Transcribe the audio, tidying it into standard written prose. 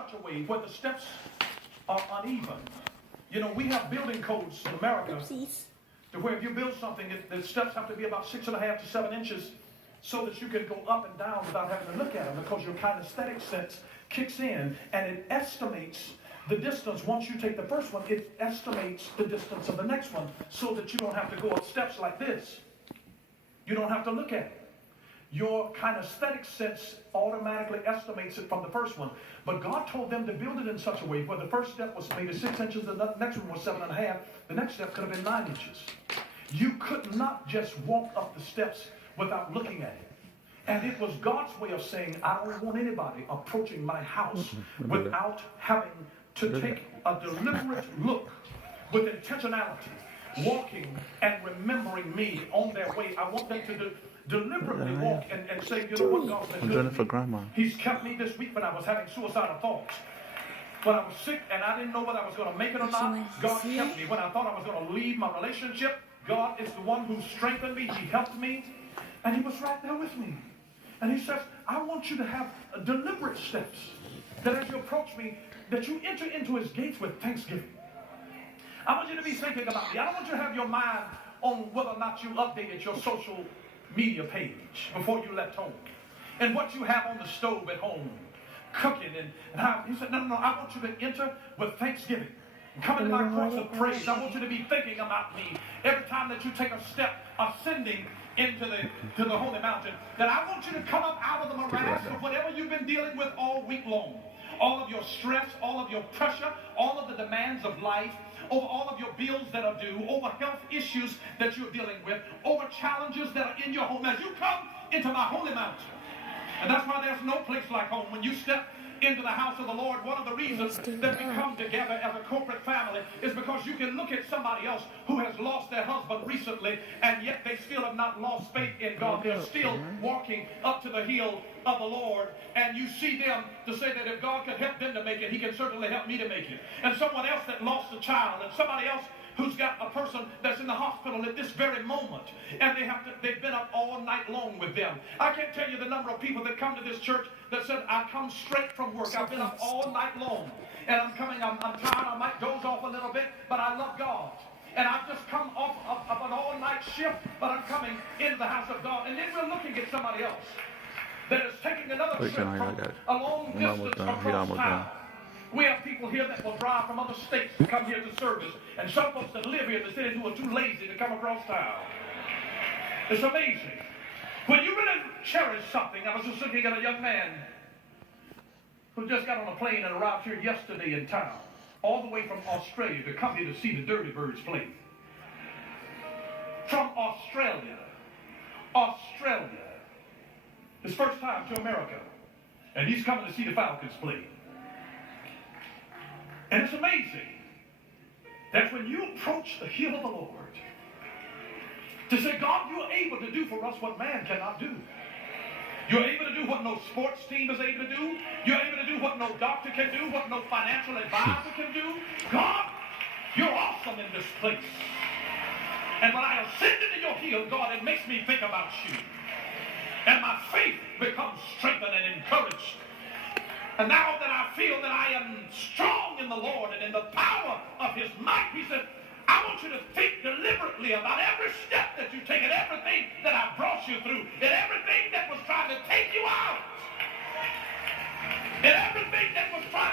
such a way where the steps are uneven. You know, we have building codes in America to where if you build something, the steps have to be about 6.5 to 7 inches so that you can go up and down without having to look at them, because your kinesthetic sense kicks in and it estimates the distance. Once you take the first one, it estimates the distance of the next one so that you don't have to go up steps like this. You don't have to look at it. Your kinesthetic sense automatically estimates it from the first one. But God told them to build it in such a way where the first step was maybe 6 inches, the next one was 7.5, the next step could have been 9 inches. You could not just walk up the steps without looking at it. And it was God's way of saying, I don't want anybody approaching my house without having to take a deliberate look with intentionality, walking and remembering me on their way. I want them to deliberately walk and say, you know what, God's been good to me. He's kept me this week when I was having suicidal thoughts. When I was sick and I didn't know whether I was going to make it or not, God kept me. When I thought I was going to leave my relationship, God is the one who strengthened me. He helped me. And he was right there with me. And he says, I want you to have deliberate steps, that as you approach me, that you enter into his gates with thanksgiving. I want you to be thinking about me. I don't want you to have your mind on whether or not you updated your social media page before you left home, and what you have on the stove at home, cooking, and how. He said, no, I want you to enter with thanksgiving. Come into my courts of praise. I want you to be thinking about me every time that you take a step ascending into the holy mountain. That I want you to come up out of the morass of whatever you've been dealing with all week long. All of your stress, all of your pressure, all of the demands of life, over all of your bills that are due, over health issues that you're dealing with, over challenges that are in your home. As you come into my holy mountain, and that's why there's no place like home. When you step into the house of the Lord, one of the reasons that we come together as a corporate family is because you can look at somebody else who has lost their husband recently, and yet they still have not lost faith in God. They're still walking up to the hill of the Lord, and you see them to say that if God could help them to make it, he can certainly help me to make it. And someone else that lost a child, and somebody else who's got a person that's in the hospital at this very moment, and they've been up all night long with them. I can't tell you the number of people that come to this church that said, I come straight from work. I've been up all night long, and I'm tired. I might doze off a little bit, but I love God. And I've just come off of an all-night shift, but I'm coming into the house of God. And then we're looking at somebody else that is taking another trip from a long distance across town. We have people here that will drive from other states to come here to service, and some folks that live here in the city who are too lazy to come across town. It's amazing. When you really cherish something, I was just looking at a young man who just got on a plane and arrived here yesterday in town, all the way from Australia to come here to see the Dirty Birds play. From Australia. His first time to America. And he's coming to see the Falcons play. And it's amazing that when you approach the hill of the Lord, to say, God, you're able to do for us what man cannot do. You're able to do what no sports team is able to do. You're able to do what no doctor can do, what no financial advisor can do. God, you're awesome in this place. And when I ascend into your hill, God, it makes me think about you. And my faith becomes strengthened and encouraged. And now that I feel that I am strong in the Lord and in the power of his might, he said, I want you to think deliberately about every step that you take and everything that I brought you through and everything that was trying to take you out and everything that was trying